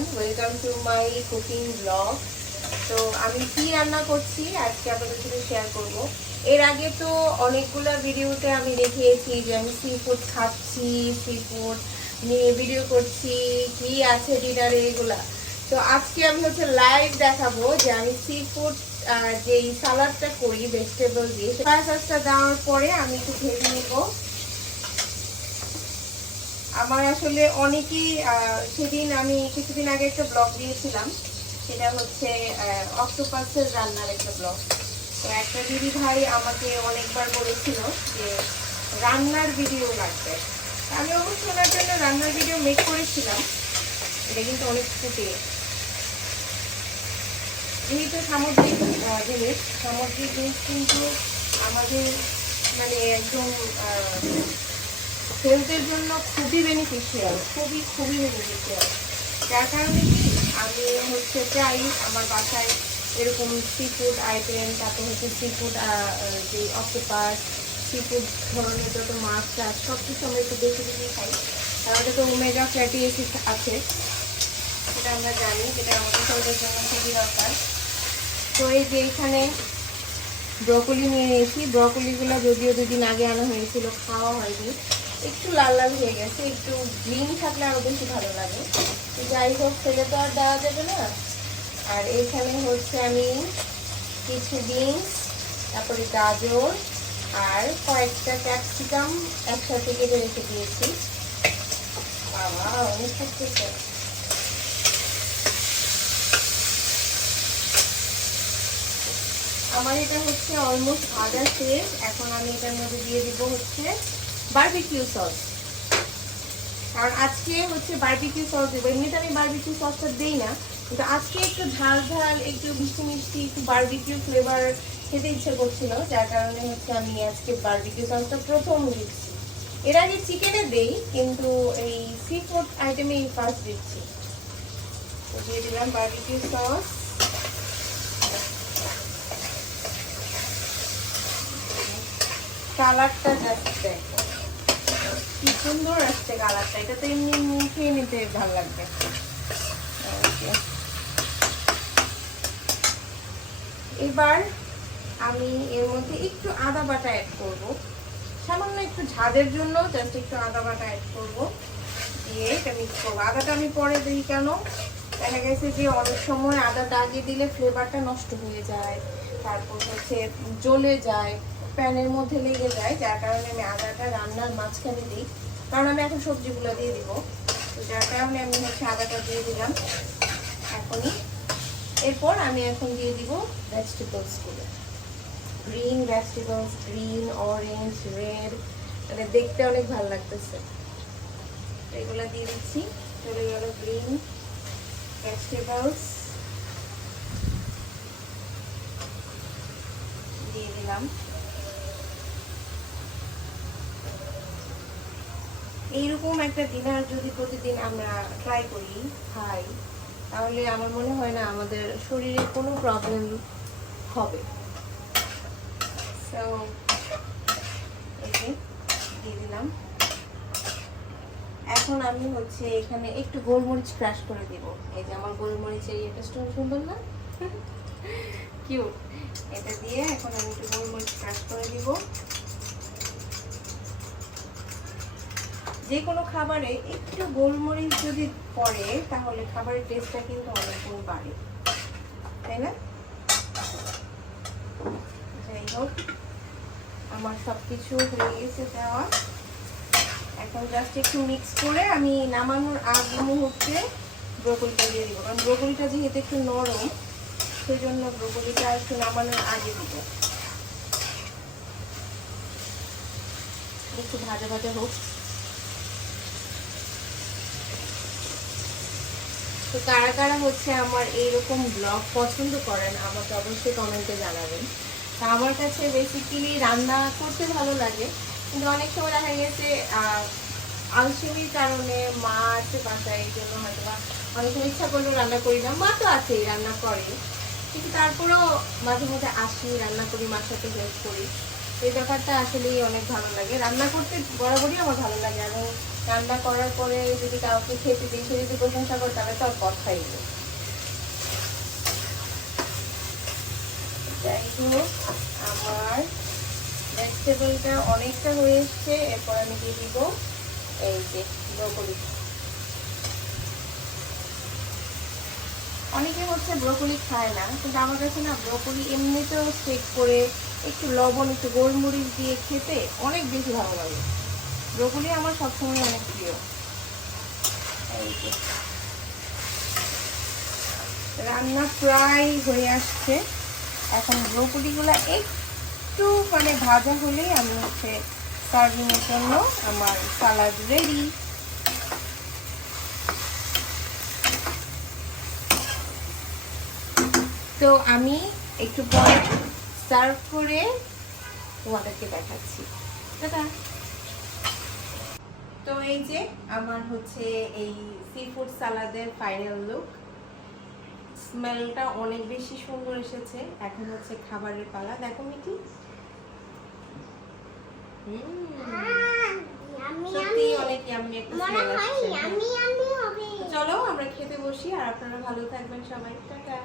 Everyone, welcome to my cooking blog. তো আমি কি রান্না করছি আজকে আপনাদের সাথে শেয়ার করব। এর আগে তো অনেকগুলো ভিডিওতে আমি দেখিয়েছি যে আমি সি ফুড খাচ্ছি, সি ফুড নিয়ে ভিডিও করছি, কি আছে ডিনারে এগুলা। তো আজকে আমি হচ্ছে লাইভ দেখাবো যে আমি সি ফুড যে সালাডটা করি ভেজিটেবল দিয়ে, সয়া সসটা দেওয়ার পরে আমি একটু ভেজে নেবো। আমার আসলে অনেকেই সেদিন আমি কিছুদিন আগে একটা ব্লগ দিয়েছিলাম, সেটা হচ্ছে অক্টোপাসের রান্নার একটা ব্লগ। তো একটা দিদি ভাই আমাকে অনেকবার বলেছিল যে রান্নার ভিডিও লাগবে। আমি অবশ্য ওনার জন্য রান্নার ভিডিও মেক করেছিলাম। এটা কিন্তু অনেক ফুটে, যেহেতু সামুদ্রিক জিনিস কিন্তু আমাদের মানে একদম হেলথের জন্য খুবই বেনিফিশিয়াল, খুবই বেনিফিশিয়াল। যার কারণে কি আমি হচ্ছে চাই আমার বাসায় এরকম সি ফুড আইটেম, তারপর হচ্ছে সি ফুড যে অক্টোপাস, সি ফুড ধরনের যত মাছ টাছ সব কিছু আমরা একটু বেশি বেশি খাই। কারণ ওটা তো ওমেগা ফ্যাটি অ্যাসিড আছে, সেটা আমরা জানি, যেটা আমাদের শরীরের জন্য খুবই দরকার। তো এই যে এখানে ব্রকলি নিয়ে নিয়েছি, ব্রকলিগুলো যদিও 2 দিন আগে আনা হয়েছিল, খাওয়া হয়নি, একটু লাল লাল হয়ে গেছে, একটু গ্রিন থাকলে আরো বেশি ভালো লাগে। তো যাই হোক, ফেলে তো আর দেওয়া যাবে না। আর এখানে হচ্ছে আমি কিছু বিনস, তারপরে গাজর আর কয়েকটা ক্যাপসিকাম একসাথে কেটে রেখে দিয়েছি। বাবা অনেক থাকতেছে। আমার এটা হচ্ছে অলমোস্ট ভাজা শেষ। এখন আমি এটার মধ্যে দিয়ে দিব হচ্ছে বারবিকিউ সস। কারণ আজকে হচ্ছে বারবিকিউ সস দেবো। এমনিতে আমি বারবিকিউ সসটা দিই না, কিন্তু আজকে একটু ঝাল ঝাল, একটু মিষ্টি মিষ্টি, একটু বারবিকিউ ফ্লেভার খেতে ইচ্ছে করছিল, যার কারণে হচ্ছে আমি আজকে বারবিকিউ সসটা প্রথম দিচ্ছি। এর আগে চিকেনে দেই, কিন্তু এই সি ফুড আইটেমে ফার্স্ট দিচ্ছি। তো দিয়ে দিলাম বারবিকিউ সস। কালারটা জাস্ট দেখো কি সুন্দর আসছে কালারটা, এটা তো এমনি মুখে নিতে ভালো লাগবে। এবার আমি এর মধ্যে একটু আদা বাটা অ্যাড করব, সামান্য একটু ঝাঁজের জন্য জাস্ট একটু আদা বাটা অ্যাড করব, দিয়ে এটা মিক্স করবো। আদাটা আমি পরে দিই কেন, দেখা গেছে যে অনেক সময় আদাটা আগে দিলে ফ্লেভারটা নষ্ট হয়ে যায়, তারপর হচ্ছে জ্বলে যায়, প্যানের মধ্যে লেগে যায়, যার কারণে আমি আদাটা রান্নার মাঝখানে দিই। কারণ আমি এখন সবজিগুলো দিয়ে দিব, তো যার কারণে আমি হচ্ছে আদাটা দিয়ে দিলাম এখনই। এরপর আমি এখন দিয়ে দিব ভেজিটেবলসগুলো, green vegetables, green, orange, red, মানে দেখতে অনেক ভালো লাগতেছে। এগুলো দিয়ে দিচ্ছি। চলে গেল গ্রিন ভেজিটেবলস, দিয়ে দিলাম। এইরকম একটা ডিনার যদি প্রতিদিন আমরা ট্রাই করি, খাই, তাহলে আমার মনে হয় না আমাদের শরীরে কোনো প্রবলেম হবে। সো দিয়ে দিলাম। এখন আমি হচ্ছে এখানে একটু গোলমরিচ ক্রাশ করে দিব। এই যে আমার গোলমরিচের এটা সুন্দর না, কিউট। এটা দিয়ে এখন আমি একটু গোলমরিচ ক্রাশ করে দিব। যে কোনো খাবারে একটু গোলমরিচ যদি পড়ে তাহলে খাবারের টেস্টটা কিন্তু অনেক গুণ বাড়ে, তাই না? যাই হোক, আমার সবকিছু হয়ে গেছে দেওয়া। এখন জাস্ট একটু মিক্স করে আমি নামানোর আগ মুহূর্তে ব্রোকলিটা দিয়ে দিব, কারণ ব্রোকলিটা যেহেতু একটু নরম, সেই জন্য ব্রোকলিটা একটু নামানোর আগে দিব। একটু ভাজা ভাজা হোক। তো কারা কারা হচ্ছে আমার এইরকম ব্লগ পছন্দ করেন আমাকে অবশ্যই কমেন্টে জানাবেন। তা আমার কাছে বেসিক্যালি রান্না করতে ভালো লাগে, কিন্তু অনেক সময় দেখা গেছে আলসেমির কারণে মা আছে বাসায়, এই জন্য হয়তো বা অনেক সময় ইচ্ছা করলেও রান্না করি না। মা তো আছেই, রান্না করে, কিন্তু তারপরেও মাঝে মাঝে আসি, রান্না করি, মার সাথে হেল্প করি। এই ব্যাপারটা আসলেই অনেক ভালো লাগে। রান্না করতে বরাবরই আমার ভালো লাগে, এবং রান্না করার পরে যদি কাউকে খেতে দিই, সে যদি প্রশংসা করে তাহলে তো আর কথাই নেই। যাই হোক, আমার ভেজিটেবলটা অনেকটা হয়ে এসছে। এরপর আমি দিয়ে দিব এই যে ব্রোকলি। অনেকে হচ্ছে ব্রোকলি খায় না, কিন্তু আমার কাছে না ব্রোকলি এমনিতেও স্টেক করে একটু লবণ একটু গোলমরিচ দিয়ে খেতে অনেক বেশি ভালো লাগে। ব্রোকলি আমার সবসময় অনেক প্রিয়। এই যে রান্না প্রায় হয়ে আসছে। এখন ব্রোকলিগুলো একটু মানে ভাজা হলেই আমি হচ্ছে সার্ভিংয়ের জন্য আমার সালাদ রেডি। তো আমি একটু পরে সার্ভ করে তোমাদেরকে দেখাচ্ছি। দাদা, তো এই যে আমার হচ্ছে এই সি ফুড সালাদের ফাইনাল লুক। স্মেলটা অনেক বেশি সুন্দর এসেছে। এখন হচ্ছে খাবারের পালা। দেখো মিঠি, সত্যি অনেক ইয়াম্মি একটা স্মেল আসছে। চলো আমরা খেতে বসি, আর আপনারা ভালো থাকবেন সবাই। টাটা।